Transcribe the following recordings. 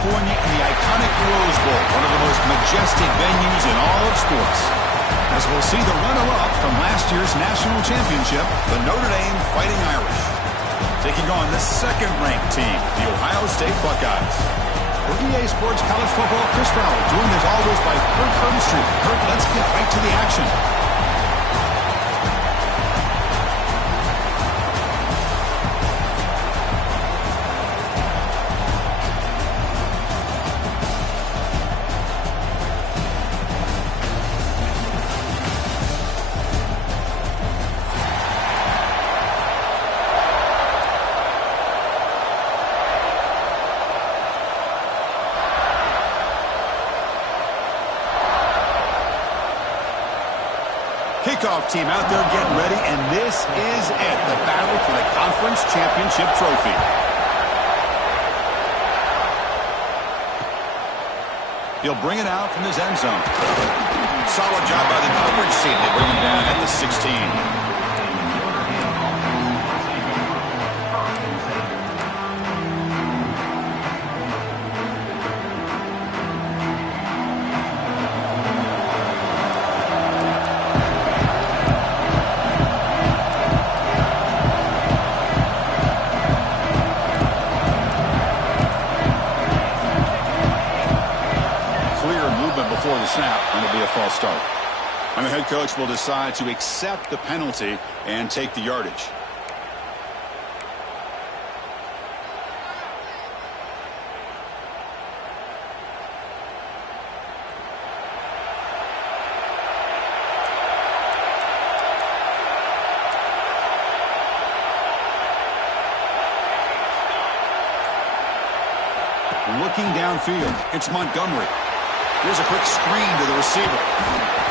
California in the iconic Rose Bowl, one of the most majestic venues in all of sports. As we'll see the runner-up from last year's national championship, the Notre Dame Fighting Irish, taking on the second-ranked team, the Ohio State Buckeyes. For EA Sports College Football, Chris Fowler, joined as always by Kirk Herbstreit. Kirk, let's get right to the action. Kickoff team out there getting ready, and this is it, the battle for the conference championship trophy. He'll bring it out from his end zone. Solid job by the coverage team. They bring him down at the 16. Before the snap, and it'll be a false start. And the head coach will decide to accept the penalty and take the yardage. Looking downfield, it's Montgomery. Here's a quick screen to the receiver.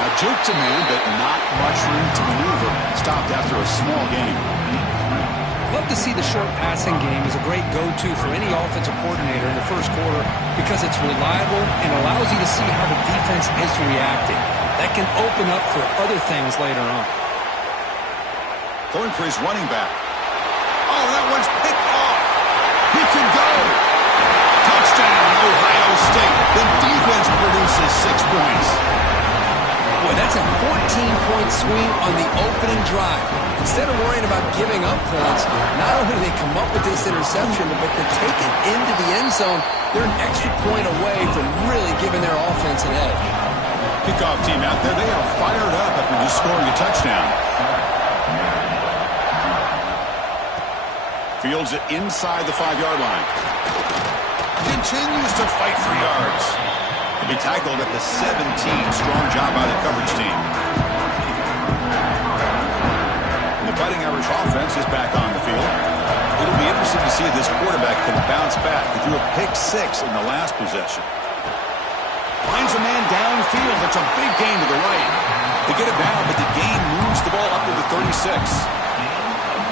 A juke to man, but not much room to maneuver. Stopped after a small gain. Love to see the short passing game as a great go-to for any offensive coordinator in the first quarter because it's reliable and allows you to see how the defense is reacting. That can open up for other things later on. Going for his running back. Oh, that one's picked off. He can go. Touchdown, Ohio State. The defense produces 6 points. Boy, that's a 14-point swing on the opening drive. Instead of worrying about giving up points, not only do they come up with this interception, but to take it into the end zone, they're an extra point away from really giving their offense an edge. Kickoff team out there, they are fired up after just scoring a touchdown. Fields it inside the 5-yard line. Continues to fight for yards. He'll be tackled at the 17. Strong job by the coverage team. And the Fighting Irish offense is back on the field. It'll be interesting to see if this quarterback can bounce back. He threw a pick 6 in the last possession. Finds a man downfield. It's a big gain to the right. They get it down, but the gain moves the ball up to the 36.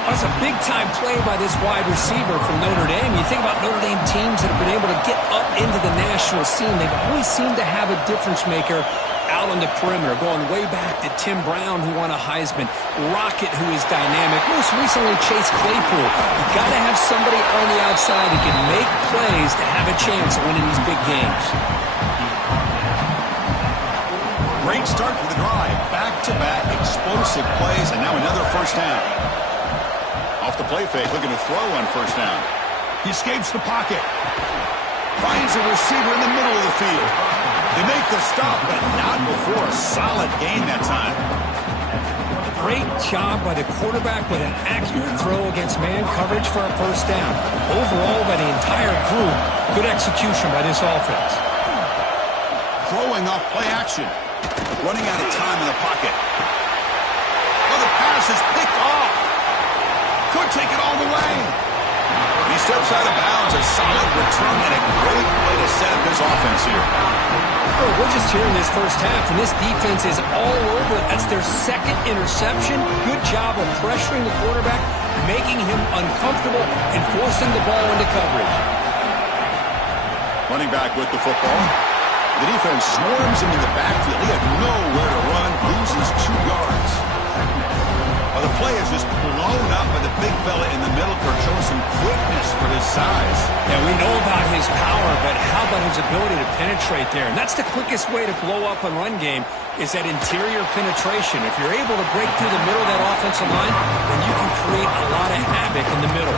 That's a big-time play by this wide receiver from Notre Dame. You think about Notre Dame teams that have been able to get up into the national scene. They've always seemed to have a difference maker out on the perimeter, going way back to Tim Brown, who won a Heisman, Rocket, who is dynamic, most recently Chase Claypool. You've got to have somebody on the outside who can make plays to have a chance of winning these big games. Great start for the drive. Back-to-back explosive plays, and now another first down. Off the play fake, looking to throw on first down. He escapes the pocket. Finds a receiver in the middle of the field. They make the stop, but not before a solid gain that time. Great job by the quarterback with an accurate throw against man coverage for a first down. Overall, by the entire group, good execution by this offense. Throwing off play action. Running out of time in the pocket. Oh, the pass is picked off. Could take it all the way. He steps out of bounds. A solid return and a great way to set up his offense here. Oh, we're just here in this first half, and this defense is all over it. That's their second interception. Good job of pressuring the quarterback, making him uncomfortable, and forcing the ball into coverage. Running back with the football. The defense swarms him in the backfield. He had nowhere to run, loses 2 yards. Well, the play is just blown up by the big fella in the middle. Kirk showing some quickness for his size. Yeah, we know about his power, but how about about his ability to penetrate there. And that's the quickest way to blow up a run game is that interior penetration. If you're able to break through the middle of that offensive line, then you can create a lot of havoc in the middle.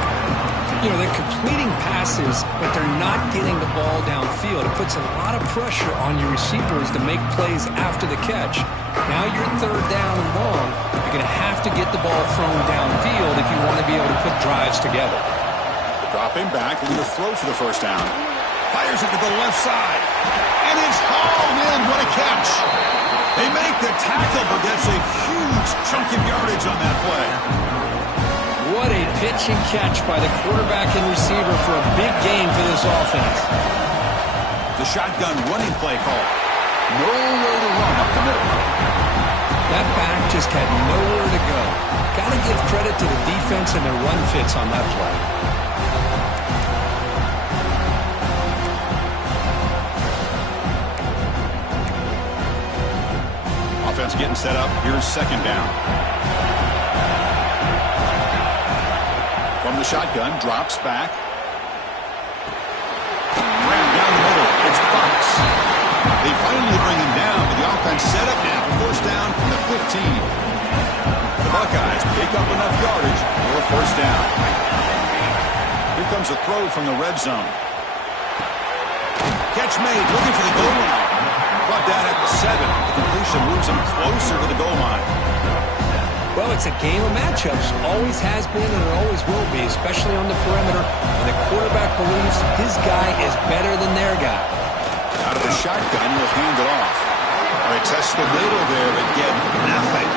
You know, they're completing passes, but they're not getting the ball downfield. It puts a lot of pressure on your receivers to make plays after the catch. Now you're third down and long. You're going to have to get the ball thrown downfield if you want to be able to put drives together. Dropping back, looking to throw for the first down. Fires it to the left side. And it's hauled in. What a catch. They make the tackle, but that's a huge chunk of yardage on that play. What a pitch and catch by the quarterback and receiver for a big game for this offense. The shotgun running play call. Nowhere to run up the middle. That back just had nowhere to go. Got to give credit to the defense and their run fits on that play. Offense getting set up. Here's second down. From the shotgun, drops back. Grabbed down the middle. It's Fox. They finally bring him down, but the offense set up now for first down from the 15. The Buckeyes pick up enough yardage for a first down. Here comes a throw from the red zone. Catch made, looking for the goal line. Brought down at the 7. The completion moves him closer to the goal line. Well, it's a game of matchups. Always has been and it always will be, especially on the perimeter. And the quarterback believes his guy is better than their guy. Out of the shotgun, he'll hand it off. All right, test the middle there, but get nothing.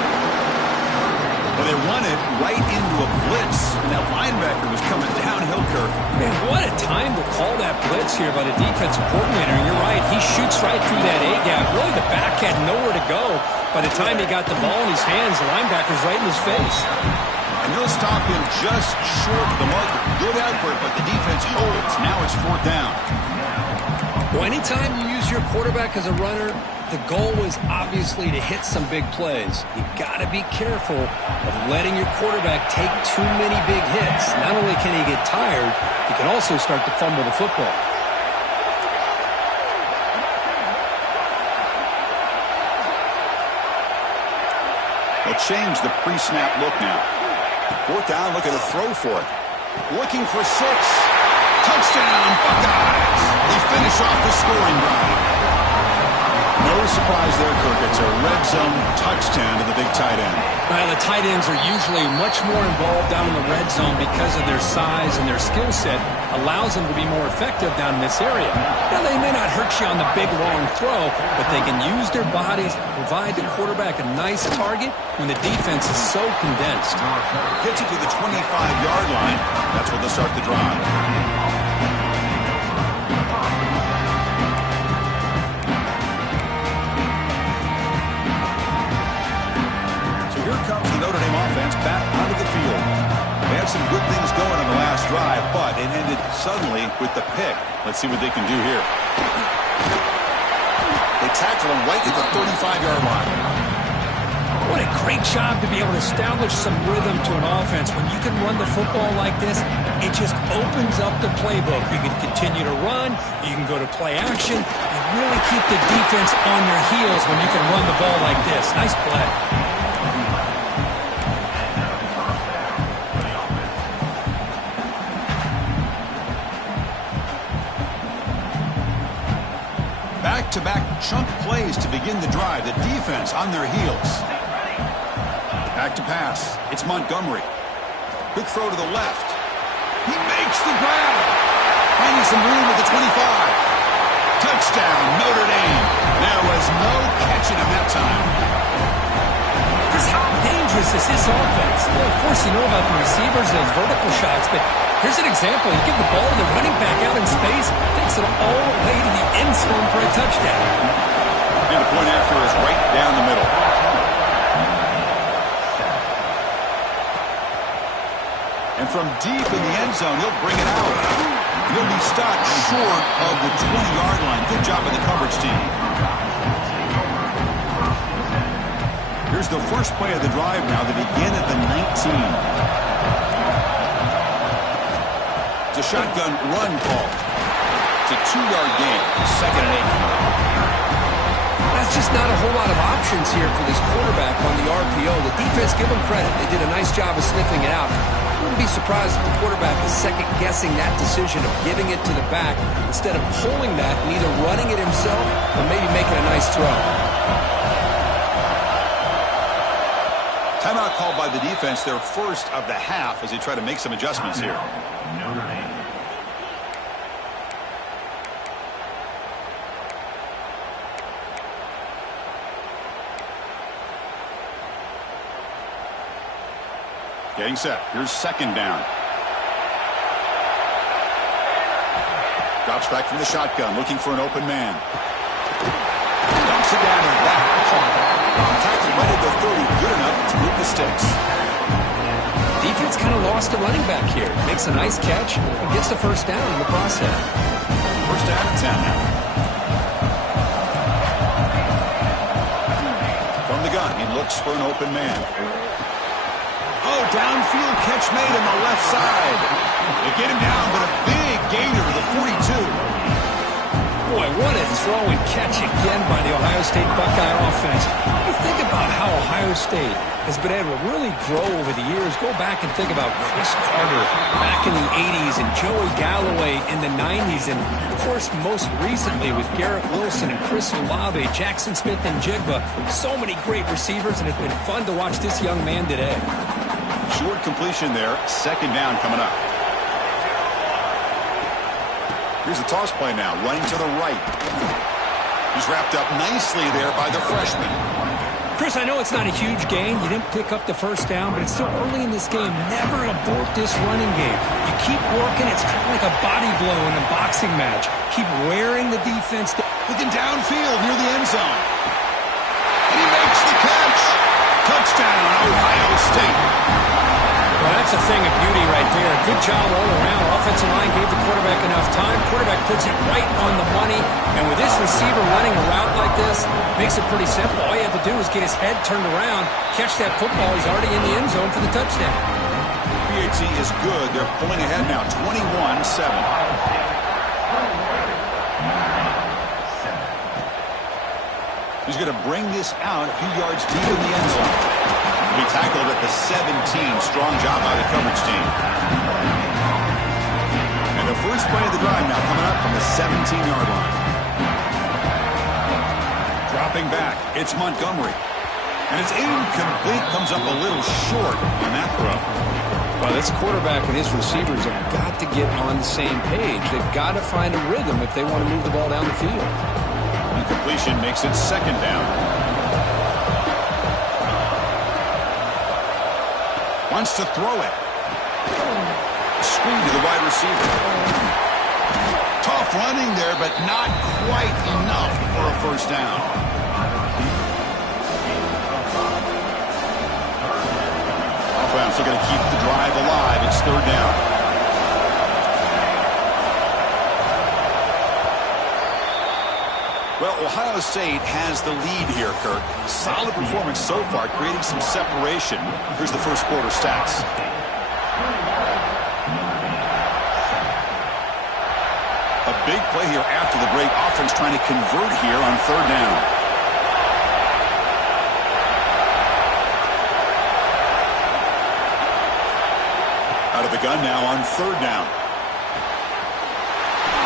Well, they run it right into a blitz, and that linebacker was coming downhill, Kirk. Man, what a time to call that blitz here by the defensive coordinator. And you're right, he shoots right through that A-gap. Really, the back had nowhere to go. By the time he got the ball in his hands, the linebacker's right in his face. And he'll stop him just short of the marker. Good effort, but the defense holds. Now it's fourth down. Well, anytime you use your quarterback as a runner, the goal is obviously to hit some big plays. You got to be careful of letting your quarterback take too many big hits. Not only can he get tired, he can also start to fumble the football. They'll change the pre-snap look now. Fourth down, looking to throw for it. Looking for 6. Touchdown, Buckeyes. They finish off the scoring drive. No surprise there, Kirk. It's a red zone touchdown to the big tight end. Well, the tight ends are usually much more involved down in the red zone because of their size and their skill set allows them to be more effective down in this area. Now, they may not hurt you on the big, long throw, but they can use their bodies to provide the quarterback a nice target when the defense is so condensed. Gets it to the 25-yard line. That's where they'll start the drive. Comes the Notre Dame offense back onto the field. They had some good things going on the last drive, but it ended suddenly with the pick. Let's see what they can do here. They tackle him right at the 35-yard line. What a great job to be able to establish some rhythm to an offense. When you can run the football like this, it just opens up the playbook. You can continue to run. You can go to play action. You really keep the defense on their heels when you can run the ball like this. Nice play. Back-to-back chunk plays to begin the drive. The defense on their heels. Back to pass. It's Montgomery. Quick throw to the left. He makes the grab. Finding some room at the 25. Touchdown, Notre Dame. There was no catching him that time. Just how dangerous is this offense? Well, of course, you know about the receivers, those vertical shots, but here's an example. You give the ball to the running back out in space, takes it all the way to the end zone for a touchdown. And the point after is right down the middle. And from deep in the end zone, he'll bring it out. He'll be stopped short of the 20-yard line. Good job by the coverage team. Here's the first play of the drive now. They begin at the 19. It's a shotgun run call. It's a 2-yard gain. 2nd and 8. That's just not a whole lot of options here for this quarterback on the RPO. The defense, give them credit. They did a nice job of sniffing it out. I wouldn't be surprised if the quarterback is second-guessing that decision of giving it to the back instead of pulling that and either running it himself or maybe making a nice throw. Timeout called by the defense, their first of the half, as they try to make some adjustments here. Notre Dame. Getting set. Here's 2nd down. Drops back from the shotgun, looking for an open man. Dumps it down and back. Tackled right at the 30, good enough to move the sticks. Defense kind of lost a running back here. Makes a nice catch and gets the first down in the process. First down and 10 now. From the gun, he looks for an open man. Oh, downfield catch made on the left side. They get him down, but a big gainer to the 42. Boy, what a throw and catch again by the Ohio State Buckeye offense. You think about how Ohio State has been able to really grow over the years. Go back and think about Chris Carter back in the 80s and Joey Galloway in the 90s. And, of course, most recently with Garrett Wilson and Chris Olave, Jackson Smith and Jigba. So many great receivers, and it's been fun to watch this young man today. Short completion there. 2nd down coming up. Here's the toss play now, running to the right. He's wrapped up nicely there by the freshman. Chris, I know it's not a huge gain. You didn't pick up the first down, but it's still early in this game. Never abort this running game. You keep working. It's kind of like a body blow in a boxing match. Keep wearing the defense. Looking downfield near the end zone. And he makes the catch. Touchdown, Ohio State. Well, that's a thing of beauty right there. Good job all around. Offensive line gave the quarterback enough time. Quarterback puts it right on the money. And with this receiver running a route like this, makes it pretty simple. All you have to do is get his head turned around, catch that football. He's already in the end zone for the touchdown. PHC is good. They're pulling ahead now, 21-7. He's going to bring this out a few yards deep in the end zone. He'll be tackled at the 17. Strong job by the coverage team. And the first play of the drive now coming up from the 17-yard line. Dropping back, it's Montgomery. And it's incomplete, comes up a little short on that throw. Well, this quarterback and his receivers have got to get on the same page. They've got to find a rhythm if they want to move the ball down the field. Incompletion makes it 2nd down. Wants to throw it. Screen to the wide receiver. Tough running there, but not quite enough for a first down. Offense are going to keep the drive alive. It's 3rd down. Well, Ohio State has the lead here, Kirk. Solid performance so far, creating some separation. Here's the first quarter stats. A big play here after the break. Offense trying to convert here on 3rd down. Out of the gun now on 3rd down.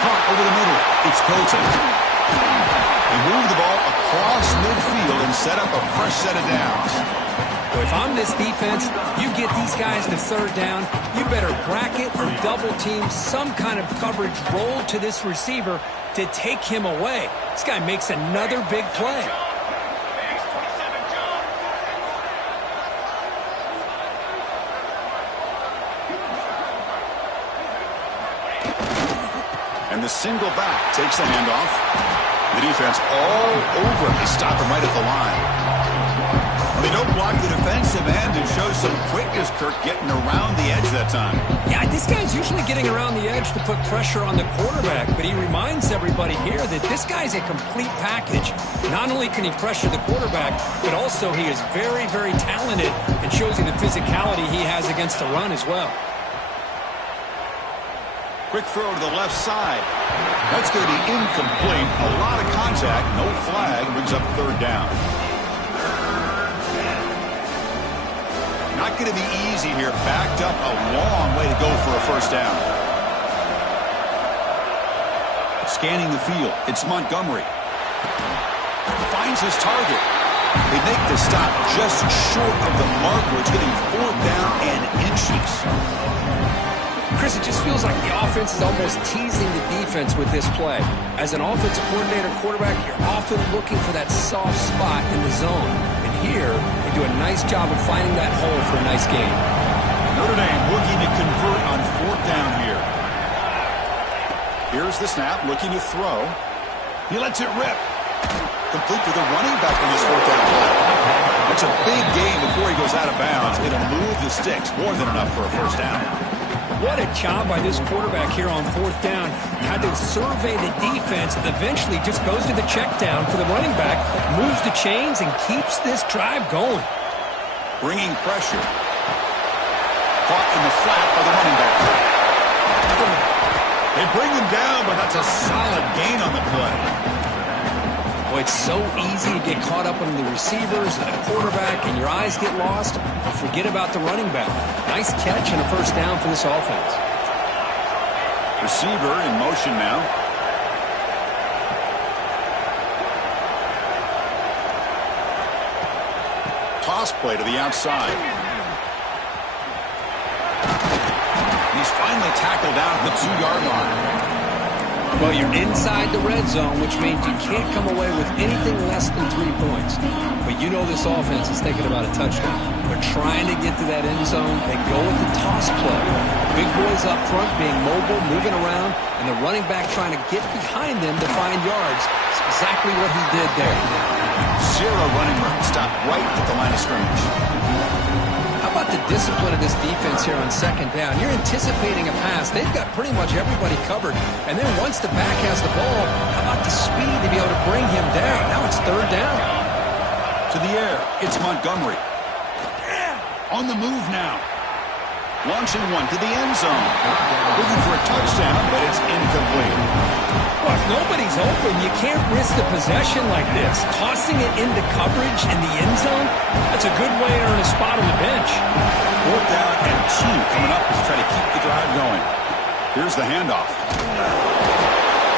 Caught over the middle. It's Colton. They move the ball across midfield and set up a fresh set of downs. Well, if I'm this defense, you get these guys to 3rd down, you better bracket or double team some kind of coverage roll to this receiver to take him away. This guy makes another big play. And the single back takes the handoff. The defense all over him. They stop him right at the line. They don't block the defensive end and show some quickness, Kirk, getting around the edge that time. Yeah, this guy's usually getting around the edge to put pressure on the quarterback, but he reminds everybody here that this guy's a complete package. Not only can he pressure the quarterback, but also he is very, very talented and shows you the physicality he has against the run as well. Quick throw to the left side. That's going to be incomplete. A lot of contact. No flag. Brings up third down. Not going to be easy here. Backed up a long way to go for a first down. Scanning the field. It's Montgomery. Finds his target. They make the stop just short of the marker. It's getting fourth down and inches. Chris, it just feels like the offense is almost teasing the defense with this play. As an offensive coordinator quarterback, you're often looking for that soft spot in the zone. And here, they do a nice job of finding that hole for a nice gain. Notre Dame looking to convert on fourth down here. Here's the snap, looking to throw. He lets it rip. Complete to the running back on this fourth down play. That's a big gain before he goes out of bounds. It'll move the sticks. More than enough for a first down. What a job by this quarterback here on fourth down. Had to survey the defense. Eventually just goes to the check down for the running back. Moves the chains and keeps this drive going. Bringing pressure. Caught in the flat by the running back. They bring him down, but that's a solid gain on the play. Boy, it's so easy to get caught up on the receivers and the quarterback, and your eyes get lost, but forget about the running back. Nice catch and a first down for this offense. Receiver in motion now. Toss play to the outside. He's finally tackled down at the 2-yard line. Well, you're inside the red zone, which means you can't come away with anything less than 3 points. But you know this offense is thinking about a touchdown. They're trying to get to that end zone. They go with the toss play. Big boys up front being mobile, moving around, and the running back trying to get behind them to find yards. It's exactly what he did there. Zero running room. Stop right at the line of scrimmage. How about the discipline of this defense here on second down? You're anticipating a pass. They've got pretty much everybody covered. And then once the back has the ball, how about the speed to be able to bring him down? Now it's third down. To the air, it's Montgomery. On the move now. Launching one to the end zone. Looking for a touchdown, but it's incomplete. Well, if nobody's open, you can't risk the possession like this. Tossing it into coverage in the end zone, that's a good way to earn a spot on the bench. Fourth down and 2 coming up to try to keep the drive going. Here's the handoff.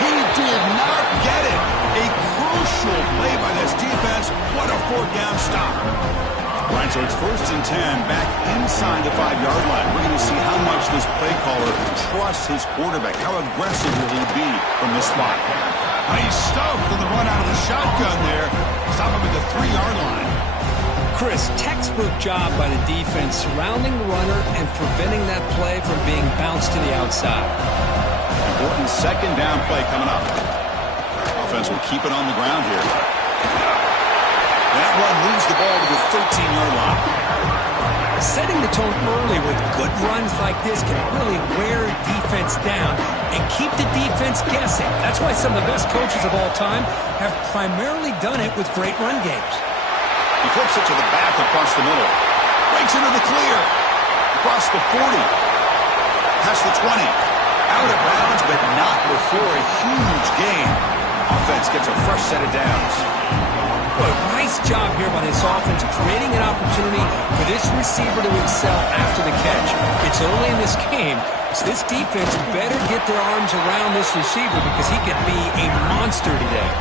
He did not get it. A crucial play by this defense. What a fourth down stop. Right, so it's first and 10 back inside the 5-yard line. We're going to see how much this play caller trusts his quarterback. How aggressive will he be from this spot? Nice stuff for the run out of the shotgun there. Stop him at the 3-yard line. Chris, textbook job by the defense surrounding the runner and preventing that play from being bounced to the outside. Important second down play coming up. Offense will keep it on the ground here. That run moves the ball to the 13-yard line. Setting the tone early with good runs like this can really wear defense down and keep the defense guessing. That's why some of the best coaches of all time have primarily done it with great run games. He flips it to the back across the middle. Breaks into the clear. Across the 40. Past the 20. Out of bounds, but not before a huge gain. Offense gets a fresh set of downs. What a nice job here by this offense, creating an opportunity for this receiver to excel after the catch. It's early in this game, so this defense better get their arms around this receiver because he could be a monster today.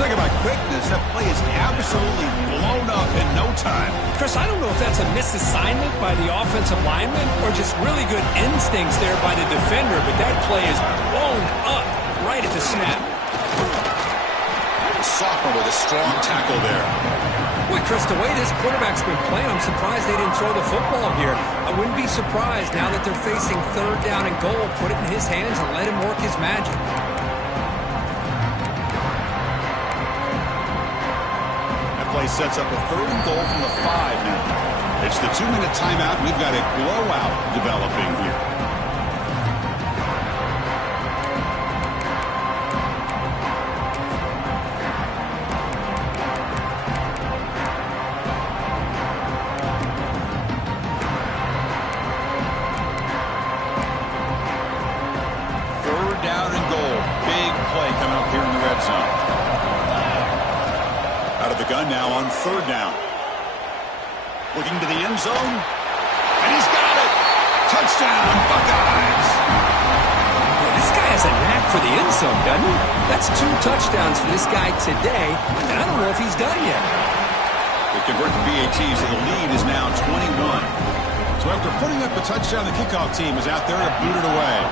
Talk about quickness. That play is absolutely blown up in no time. Chris, I don't know if that's a misassignment by the offensive lineman or just really good instincts there by the defender, but that play is blown up right at the snap. Sophomore with a strong tackle there. Boy, Chris, the way this quarterback's been playing, I'm surprised they didn't throw the football here. I wouldn't be surprised now that they're facing third down and goal. Put it in his hands and let him work his magic. That play sets up a third and goal from the 5 now. It's the 2-minute timeout. We've got a blowout developing here. the gun now on third down. Looking to the end zone. And he's got it. Touchdown, Buckeyes. Yeah, this guy has a knack for the end zone, doesn't he? That's 2 touchdowns for this guy today, and I don't know if he's done yet. They convert the BAT, so the lead is now 21. So after putting up the touchdown, the kickoff team is out there to boot it away.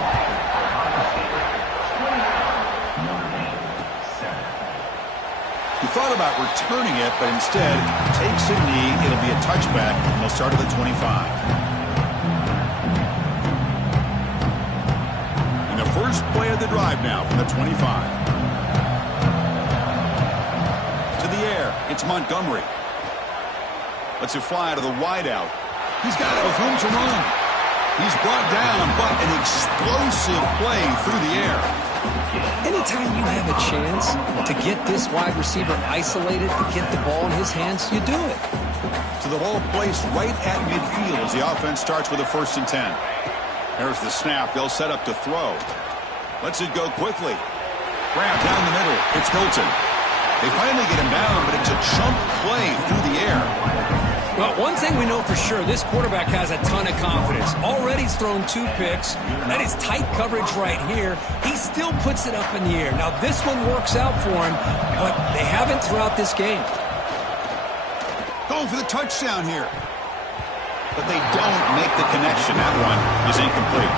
He thought about returning it, but instead takes a knee. It'll be a touchback, and they'll start at the 25. And the first play of the drive now from the 25. To the air, it's Montgomery. Lets it fly to the wideout. He's got it with room to run. He's brought down, but an explosive play through the air. Anytime you have a chance to get this wide receiver isolated, to get the ball in his hands, you do it. So the ball placed right at midfield as the offense starts with a 1st and 10. There's the snap. They'll set up to throw. Lets it go quickly. Grab down the middle. It's Hilton. They finally get him down, but it's a chunk play through the air. Well, one thing we know for sure, this quarterback has a ton of confidence. Already he's thrown 2 picks. That is tight coverage right here. He still puts it up in the air. Now, this one works out for him, but they haven't throughout this game. Going for the touchdown here. But they don't make the connection. That one is incomplete.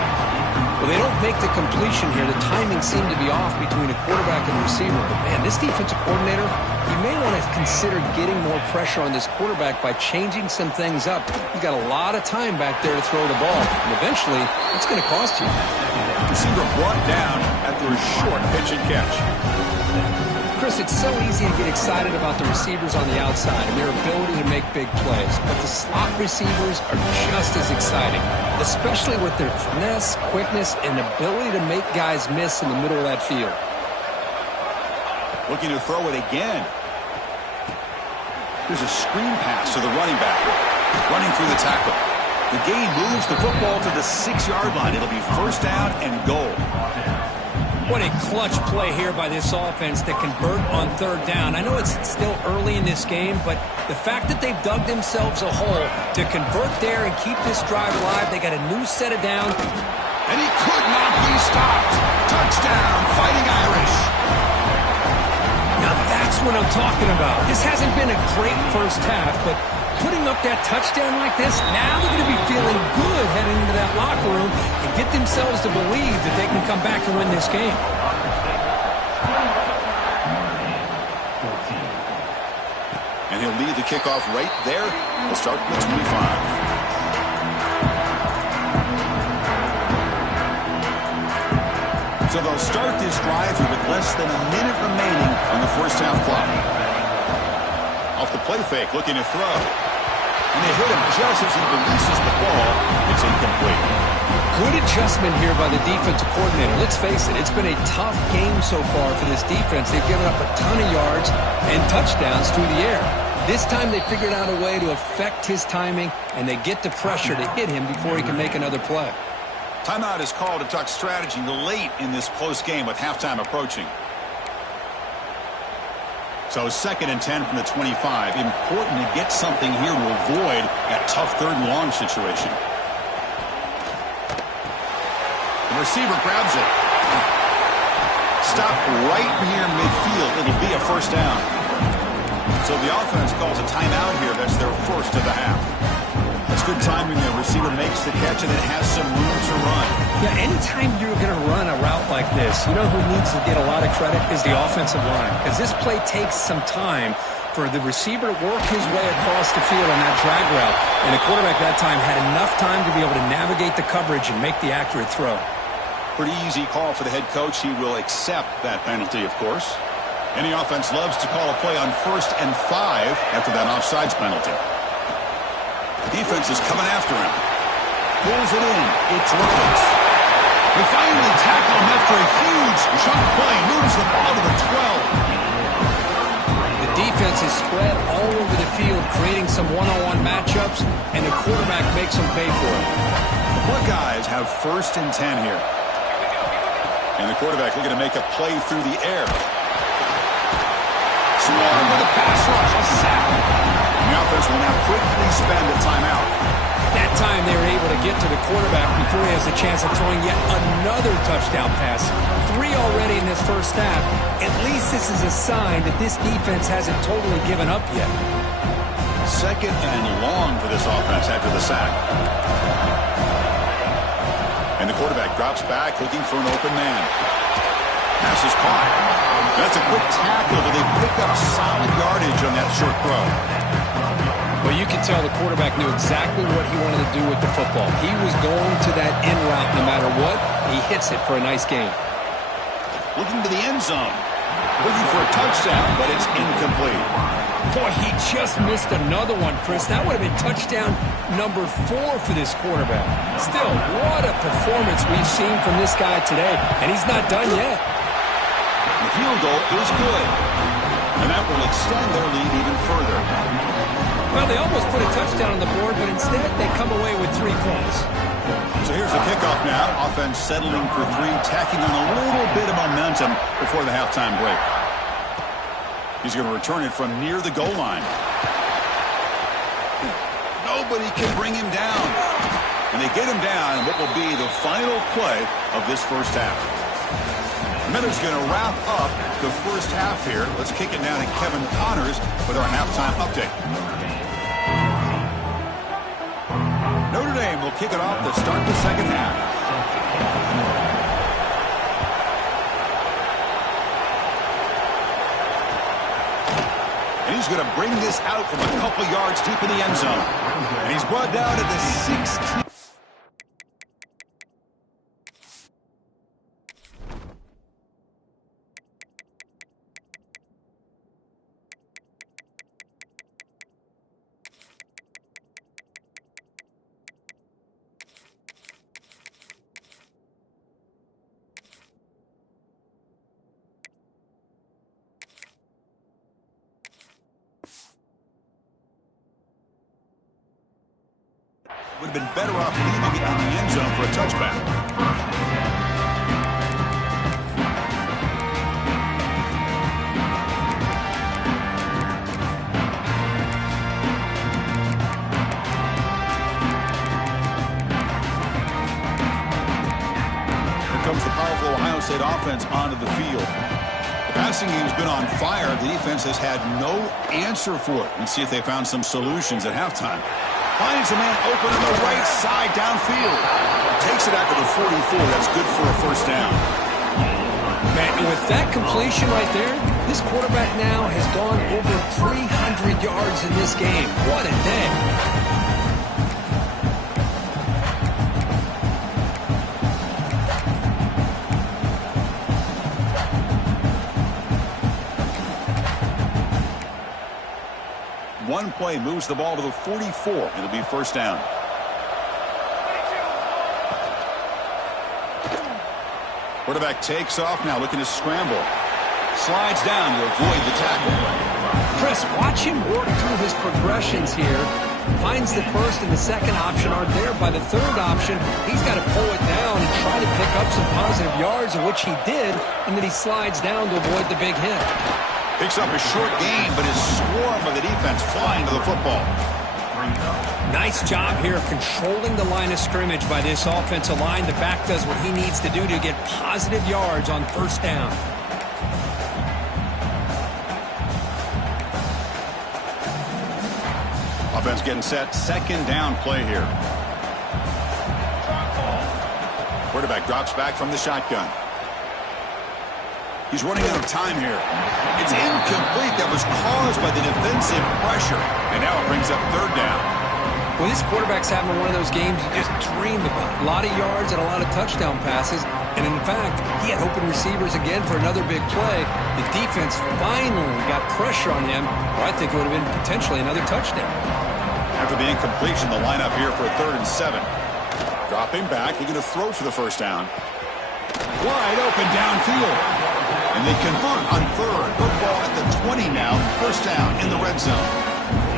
Well, they don't make the completion here. The timing seemed to be off between a quarterback and a receiver. But, man, this defensive coordinator, he may want to consider getting more pressure on this quarterback by changing some things up. He's got a lot of time back there to throw the ball. And eventually, it's going to cost you. Receiver brought down after a short pitch and catch. Chris, it's so easy to get excited about the receivers on the outside and their ability to make big plays. But the slot receivers are just as exciting, especially with their finesse, quickness, and ability to make guys miss in the middle of that field. Looking to throw it again. There's a screen pass to the running back. Running through the tackle. The gain moves the football to the 6-yard line. It'll be 1st down and goal. What a clutch play here by this offense to convert on 3rd down. I know it's still early in this game, but the fact that they've dug themselves a hole to convert there and keep this drive alive, they got a new set of down. And he could not be stopped. Touchdown, Fighting Irish. Now that's what I'm talking about. This hasn't been a great first half, but putting up that touchdown like this, now they're going to be feeling good heading into that locker room and get themselves to believe that they can come back and win this game. And he'll lead the kickoff right there. He'll start with 25. So they'll start this drive with less than a minute remaining on the first half clock. Off the play fake, looking to throw. And they hit him just as he releases the ball. It's incomplete. Good adjustment here by the defensive coordinator. Let's face it, it's been a tough game so far for this defense. They've given up a ton of yards and touchdowns through the air. This time they figured out a way to affect his timing, and they get the pressure to hit him before he can make another play. Timeout is called to talk strategy late in this close game with halftime approaching. So 2nd and 10 from the 25. Important to get something here to avoid that tough 3rd and long situation. The receiver grabs it. Stop right near midfield. It'll be a 1st down. So the offense calls a timeout here. That's their 1st of the half. That's good timing. The receiver makes the catch and it has some room to run. Yeah, anytime you're going to run a route like this, you know who needs to get a lot of credit is the offensive line. Because this play takes some time for the receiver to work his way across the field on that drag route. And the quarterback that time had enough time to be able to navigate the coverage and make the accurate throw. Pretty easy call for the head coach. He will accept that penalty, of course. Any offense loves to call a play on 1st and 5 after that offsides penalty. Defense is coming after him. Pulls it in. It's Roberts. They finally tackle him after a huge chunk play. Moves the ball to the 12. The defense is spread all over the field, creating some one-on-one matchups, and the quarterback makes them pay for it. The Buckeyes have 1st and 10 here. And the quarterback looking to make a play through the air. Swarm with a pass rush. A will now quickly spend a timeout. That time they were able to get to the quarterback before he has a chance of throwing yet another touchdown pass. 3 already in this first half. At least this is a sign that this defense hasn't totally given up yet. 2nd and long for this offense after the sack. And the quarterback drops back looking for an open man. Pass is caught. That's a quick tackle, but they pick up solid yardage on that short throw. Well, you can tell the quarterback knew exactly what he wanted to do with the football. He was going to that in route no matter what. He hits it for a nice gain. Looking to the end zone. Looking for a touchdown, but it's incomplete. Boy, he just missed another one, Chris. That would have been touchdown number 4 for this quarterback. Still, what a performance we've seen from this guy today. And he's not done yet. The field goal is good. And that will extend their lead even further. Well, they almost put a touchdown on the board, but instead they come away with 3 points. So here's the kickoff now. Offense settling for 3, tacking on a little bit of momentum before the halftime break. He's going to return it from near the goal line. Nobody can bring him down. And they get him down in what will be the final play of this first half. Miller's going to wrap up the first half here. Let's kick it down to Kevin Connors with our halftime update. Notre Dame will kick it off to start the second half. And he's going to bring this out from a couple yards deep in the end zone. And he's brought down to the 16. Would have been better off leaving it in the end zone for a touchback. Here comes the powerful Ohio State offense onto the field. The passing game's been on fire. The defense has had no answer for it. Let's see if they found some solutions at halftime. Finds a man open on the right side downfield. Takes it out to the 44. That's good for a first down. Man, and with that completion right there, this quarterback now has gone over 300 yards in this game. What a day. 1 play moves the ball to the 44. It'll be first down. Quarterback takes off now, looking to scramble. Slides down to avoid the tackle. Chris, watch him work through his progressions here. Finds the first and the second option aren't there. By the third option, he's got to pull it down and try to pick up some positive yards, of which he did, and then he slides down to avoid the big hit. Picks up a short gain, but is swarmed by the defense flying to the football. Nice job here of controlling the line of scrimmage by this offensive line. The back does what he needs to do to get positive yards on first down. Offense getting set. Second down play here. Quarterback drops back from the shotgun. He's running out of time here. It's incomplete. That was caused by the defensive pressure. And now it brings up third down. Well, this quarterback's having one of those games you just dream about. A lot of yards and a lot of touchdown passes. And in fact, he had open receivers again for another big play. The defense finally got pressure on him. Or I think it would have been potentially another touchdown. After the incompletion, the lineup here for a 3rd and 7. Dropping back. He's going to throw for the first down. Wide open downfield. And they convert on third. Good ball at the 20 now. First down in the red zone.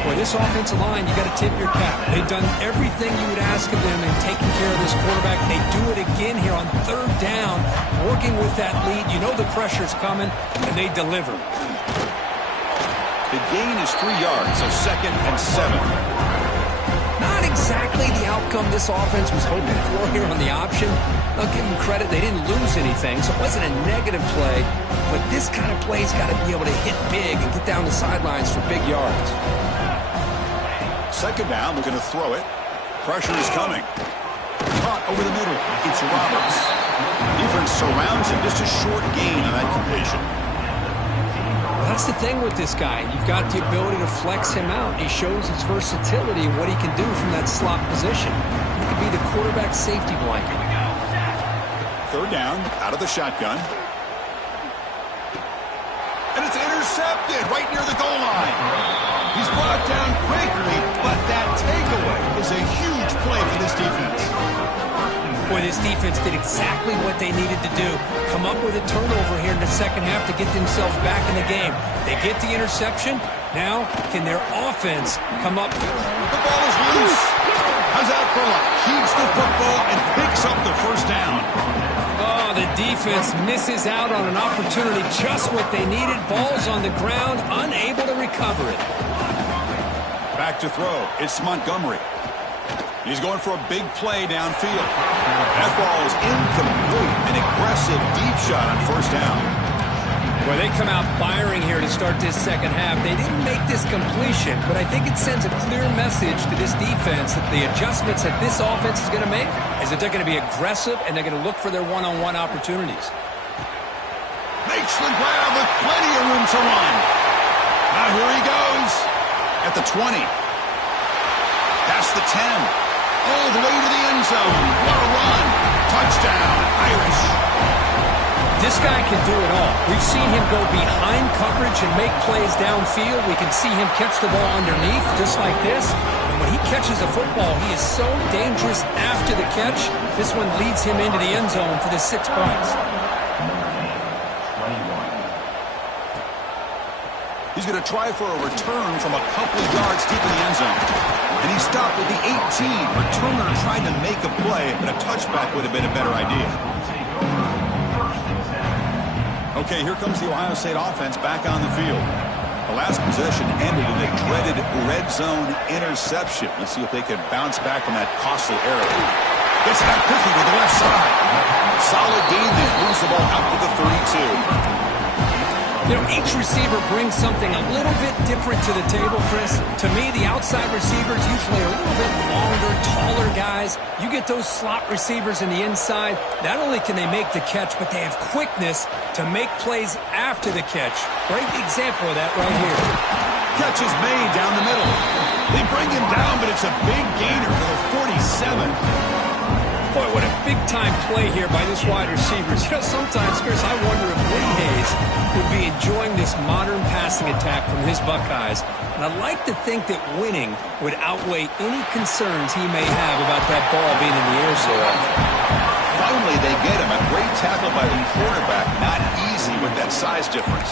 Boy, this offensive line, you got to tip your cap. They've done everything you would ask of them in taking care of this quarterback. They do it again here on third down, working with that lead. You know the pressure's coming, and they deliver. The gain is 3 yards, so 2nd and 7. Not exactly the outcome this offense was hoping for here on the option. I'll give them credit. They didn't lose anything, so it wasn't a negative play. But this kind of play's got to be able to hit big and get down the sidelines for big yards. 2nd down, looking to throw it. Pressure is coming. Caught over the middle. It's Roberts. Defense surrounds him. Just a short gain on that completion. That's the thing with this guy. You've got the ability to flex him out. He shows his versatility and what he can do from that slot position. He could be the quarterback safety blanket. 3rd down, out of the shotgun. And it's intercepted right near the goal line. He's brought down quickly, but that takeaway is a huge play for this defense. Boy, this defense did exactly what they needed to do. Come up with a turnover here in the 2nd half to get themselves back in the game. They get the interception. Now, can their offense come up? The ball is loose. How's that for luck? Keeps the football and picks up the 1st down. Oh, the defense misses out on an opportunity. Just what they needed. Ball's on the ground, unable to recover it. Back to throw. It's Montgomery. He's going for a big play downfield. That ball is incomplete. An aggressive deep shot on 1st down. Well, they come out firing here to start this 2nd half. They didn't make this completion, but I think it sends a clear message to this defense that the adjustments that this offense is going to make is that they're going to be aggressive and they're going to look for their one-on-one opportunities. Makes the grab with plenty of room to run. Now here he goes at the 20. Past the 10. All the way to the end zone. What a run. Touchdown, Irish. This guy can do it all. We've seen him go behind coverage and make plays downfield. We can see him catch the ball underneath just like this. And when he catches a football, he is so dangerous after the catch. This one leads him into the end zone for the 6 points. He's going to try for a return from a couple of yards deep in the end zone. And he stopped at the 18. Returner tried to make a play, but a touchback would have been a better idea. Okay, here comes the Ohio State offense back on the field. The last possession ended in a dreaded red zone interception. Let's see if they can bounce back from that costly error. Gets it out quickly to the left side. Solid gain there. Moves the ball out to the 32. You know, each receiver brings something a little bit different to the table, Chris. To me, the outside receivers usually are a little bit longer, taller guys. You get those slot receivers in the inside, not only can they make the catch, but they have quickness to make plays after the catch. Great example of that right here. Catch is made down the middle. They bring him down, but it's a big gainer for the 47. Boy, what a big-time play here by this wide receiver. You know, sometimes, Chris, I wonder if Woody Hayes would be enjoying this modern passing attack from his Buckeyes. And I'd like to think that winning would outweigh any concerns he may have about that ball being in the air so often. Finally, they get him. A great tackle by the quarterback. Not easy with that size difference.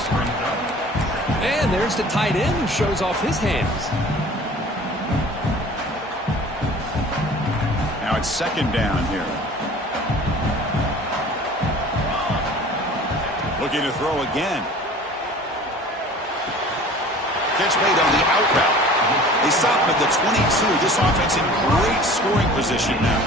And there's the tight end who shows off his hands. Now it's 2nd down here. Looking to throw again. Catch made on the out route. They stop him at the 22. This offense in great scoring position now.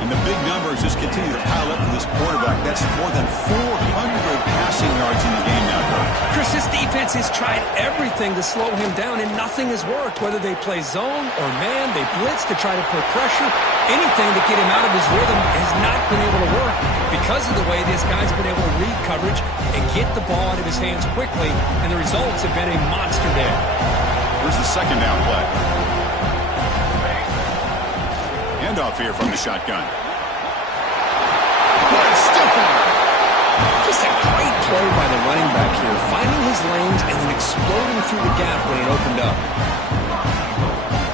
And the big numbers just continue to pile up for this quarterback. That's more than 400 passing yards in the game now, Coach. Chris, this defense has tried everything to slow him down, and nothing has worked. Whether they play zone or man, they blitz to try to put pressure. Anything to get him out of his rhythm has not been able to work because of the way this guy's been able to read coverage and get the ball out of his hands quickly, and the results have been a monster there. Here's the 2nd down play. Handoff here from the shotgun. What a stiff one. Just a great play by the running back here, finding his lanes and then exploding through the gap when it opened up.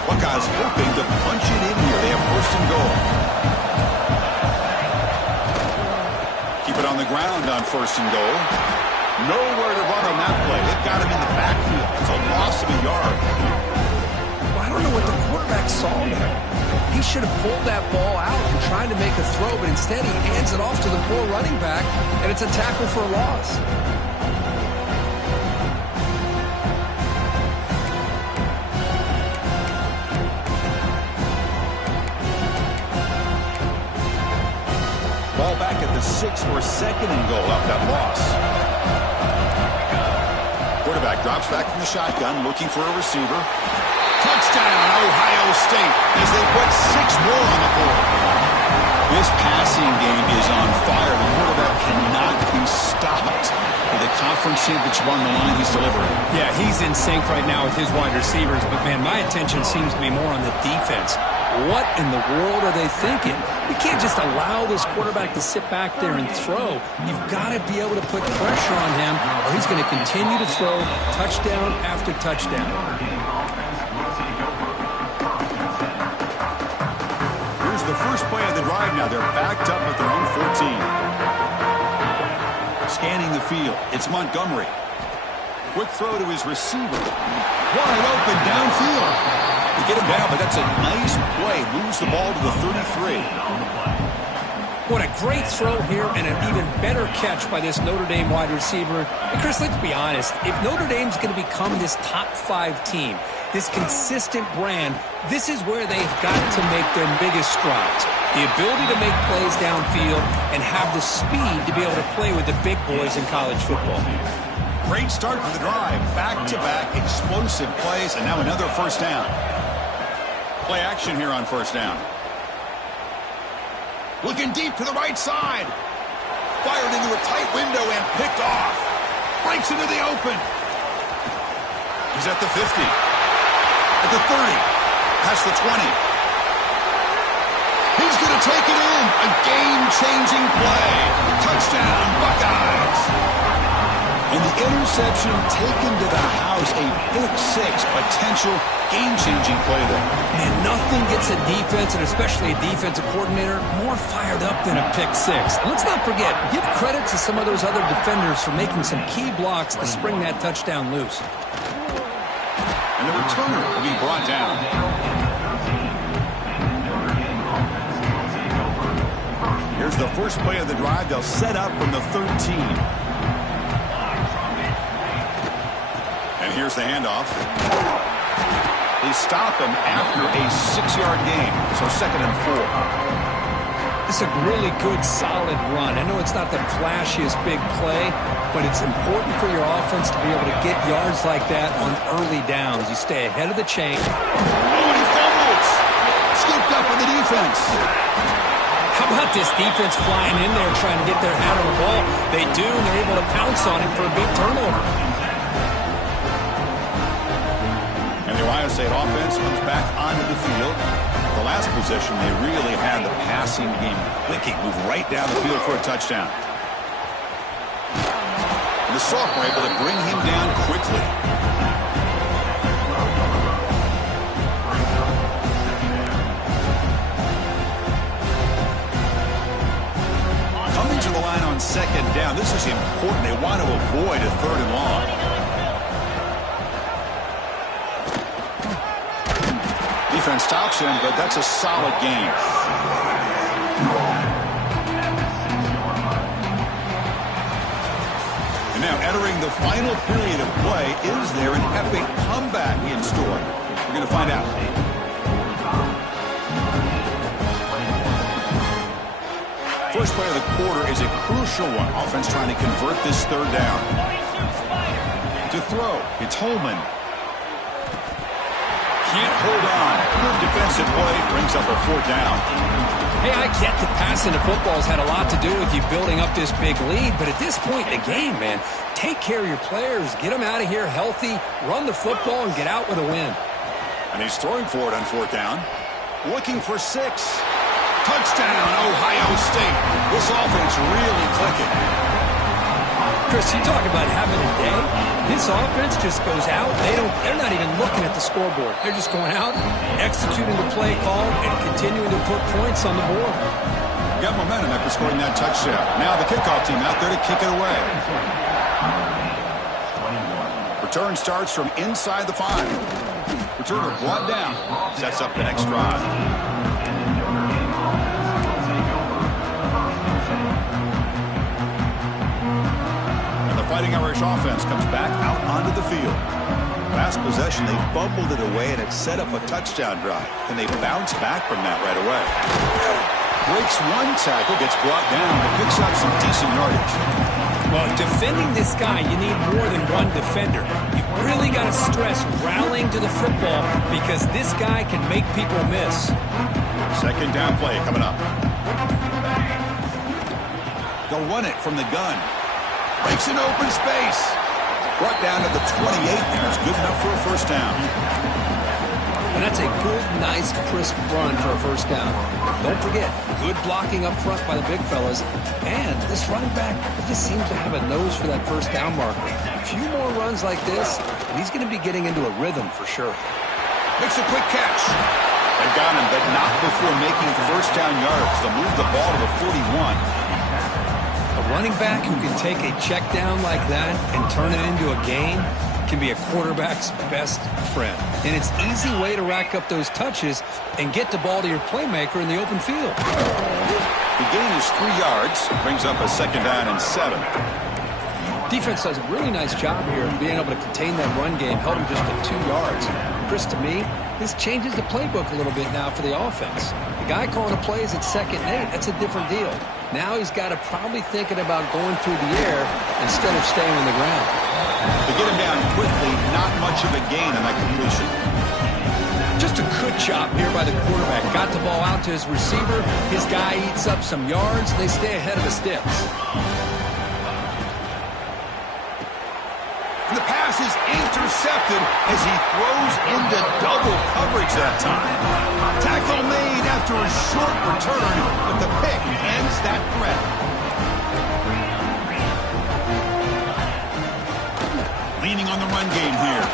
Buckeyes hoping to punch it in here. They have 1st and goal. Keep it on the ground on 1st and goal. Nowhere to run on that play. They've got him in the backfield. It's a loss of a yard. Well, I don't know what the quarterback saw there. He should have pulled that ball out and tried to make a throw, but instead he hands it off to the poor running back, and it's a tackle for a loss. 6 for a 2nd and goal off that loss. Quarterback drops back from the shotgun, looking for a receiver. Touchdown, Ohio State, as they put 6 more on the board. This passing game is on fire. The quarterback cannot be stopped. With a conference championship on the line, he's delivering. Yeah, he's in sync right now with his wide receivers, but, man, my attention seems to be more on the defense. What in the world are they thinking? We can't just allow this quarterback to sit back there and throw. You've got to be able to put pressure on him, or he's going to continue to throw touchdown after touchdown. Here's the first play of the drive now. They're backed up at their own 14. Scanning the field, it's Montgomery. Quick throw to his receiver. Wide open downfield. They get him down, but that's a nice play. Moves the ball to the 33. What a great throw here and an even better catch by this Notre Dame wide receiver. And Chris, let's be honest. If Notre Dame's going to become this top 5 team, this consistent brand, this is where they've got to make their biggest strides. The ability to make plays downfield and have the speed to be able to play with the big boys in college football. Great start for the drive. Back-to-back explosive plays, and now another first down. Play action here on first down. Looking deep to the right side. Fired into a tight window and picked off. Breaks into the open. He's at the 50. At the 30. Past the 20. He's going to take it in. A game-changing play. Touchdown, Buckeyes. And the interception taken to the house. A pick 6. Potential game-changing play there. And nothing gets a defense, and especially a defensive coordinator, more fired up than a pick 6. And let's not forget, give credit to some of those other defenders for making some key blocks to spring that touchdown loose. And the returner will be brought down. Here's the first play of the drive. They'll set up from the 13. And here's the handoff. They stop him after a 6-yard gain, so 2nd and 4. It's a really good, solid run. I know it's not the flashiest big play, but it's important for your offense to be able to get yards like that on early downs. You stay ahead of the chain. Oh, and he fumbles! Scooped up with the defense. How about this defense flying in there trying to get their hat on the ball? They do, and they're able to pounce on him for a big turnover. And the Ohio State offense comes back onto the field. The last possession, they really had the passing game clicking. Move right down the field for a touchdown. And the sophomore able to bring him down quickly. Coming to the line on 2nd down. This is important. They want to avoid a 3rd and long. Defense stops him, but that's a solid game. And now entering the final period of play, is there an epic comeback in store? We're going to find out. First play of the quarter is a crucial one. Offense trying to convert this 3rd down. To throw, it's Holman. Can't hold on. Good defensive play. Brings up a 4th down. Hey, I get that passing the football has had a lot to do with you building up this big lead, but at this point in the game, man, take care of your players. Get them out of here healthy, run the football, and get out with a win. And he's throwing for it on 4th down. Looking for 6. Touchdown, Ohio State. This offense really clicking. Chris, you talk about having a day. This offense just goes out. They're not even looking at the scoreboard. They're just going out, executing the play call, and continuing to put points on the board. Got momentum after scoring that touchdown. Now the kickoff team out there to kick it away. Return starts from inside the 5. Returner brought down. Sets up the next drive. Fighting Irish offense comes back out onto the field. Last possession, they fumbled it away, and it set up a touchdown drive. Can they bounce back from that right away? breaks one tackle, gets brought down, but picks up some decent yardage. Well, defending this guy, you need more than one defender. You really got to stress rallying to the football because this guy can make people miss. Second down play coming up. They'll run it from the gun. Breaks an open space. Brought down to the 28, and it's good enough for a first down. And that's a good, nice, crisp run for a first down. Don't forget, good blocking up front by the big fellas. And this running back just seems to have a nose for that first down marker. A few more runs like this, and he's going to be getting into a rhythm for sure. Makes a quick catch. They've got him, but not before making first down yards. They'll move the ball to the 41. A running back who can take a check down like that and turn it into a gain can be a quarterback's best friend. And it's an easy way to rack up those touches and get the ball to your playmaker in the open field. The gain is 3 yards. Brings up a second down and 7. Defense does a really nice job here of being able to contain that run game. Held him just at 2 yards. Chris, to me, this changes the playbook a little bit now for the offense. The guy calling the plays at 2nd and 8, that's a different deal. Now he's got to probably thinking about going through the air instead of staying on the ground. To get him down quickly, not much of a gain on that completion. Just a good job here by the quarterback. Got the ball out to his receiver. His guy eats up some yards. They stay ahead of the sticks. And the pass is intercepted as he throws into double coverage that time. Tackle made after a short return, but the pick ends that threat. Leaning on the run game here.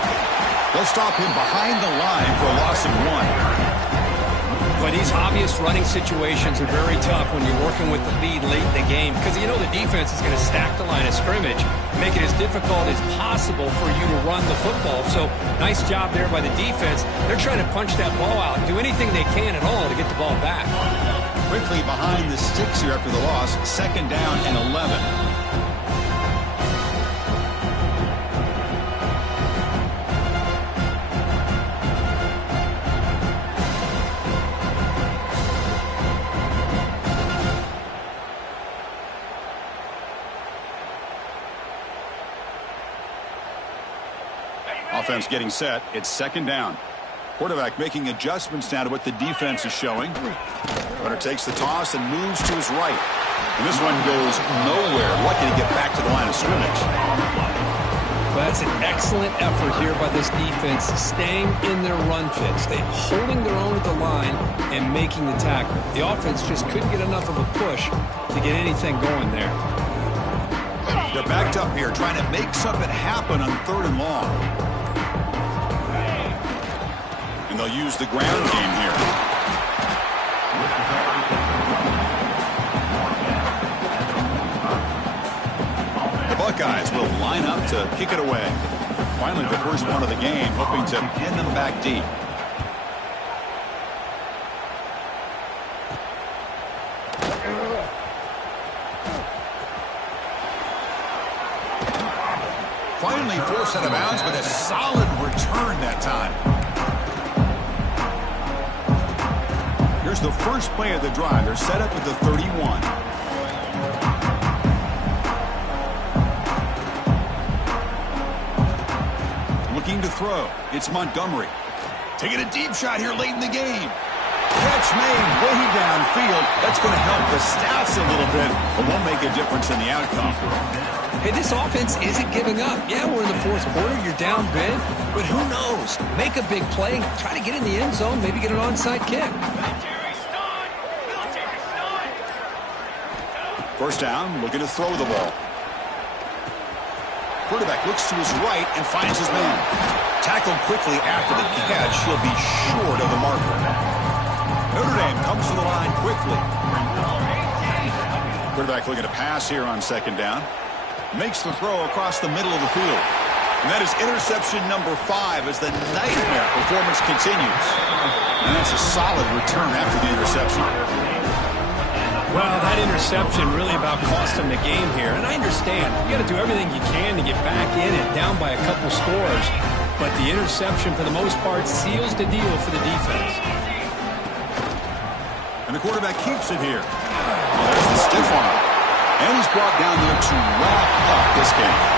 They'll stop him behind the line for a loss of 1. But these obvious running situations are very tough when you're working with the lead late in the game because you know the defense is going to stack the line of scrimmage, make it as difficult as possible for you to run the football. So nice job there by the defense. They're trying to punch that ball out, do anything they can at all to get the ball back. Quickly behind the sticks here after the loss, second down and 11. Offense getting set. It's second down. Quarterback making adjustments now to what the defense is showing. Runner takes the toss and moves to his right. And this one goes nowhere. Lucky to get back to the line of scrimmage. Well, that's an excellent effort here by this defense, staying in their run fits. They're holding their own at the line and making the tackle. The offense just couldn't get enough of a push to get anything going there. They're backed up here trying to make something happen on 3rd and long. And they'll use the ground game here. The Buckeyes will line up to kick it away. Finally, the first one of the game, hoping to pin them back deep. Finally forced out of bounds with a solid return that time. Here's the first play of the drive. They're set up at the 31. Looking to throw. It's Montgomery. Taking a deep shot here late in the game. Catch made way downfield. That's going to help the stats a little bit, but won't make a difference in the outcome. Hey, this offense isn't giving up. Yeah, we're in the 4th quarter. You're down big, but who knows? Make a big play. Try to get in the end zone. Maybe get an onside kick. First down, looking to throw the ball. Quarterback looks to his right and finds his man. Tackled quickly after the catch. He'll be short of the marker. Notre Dame comes to the line quickly. Quarterback looking to pass here on second down. Makes the throw across the middle of the field. And that is interception number 5 as the nightmare performance continues. And that's a solid return after the interception. Well, that interception really about cost them the game here. And I understand. You got to do everything you can to get back in and down by a couple scores. But the interception, for the most part, seals the deal for the defense. And the quarterback keeps it here. Well, there's the stiff arm. And he's brought down there to wrap up this game.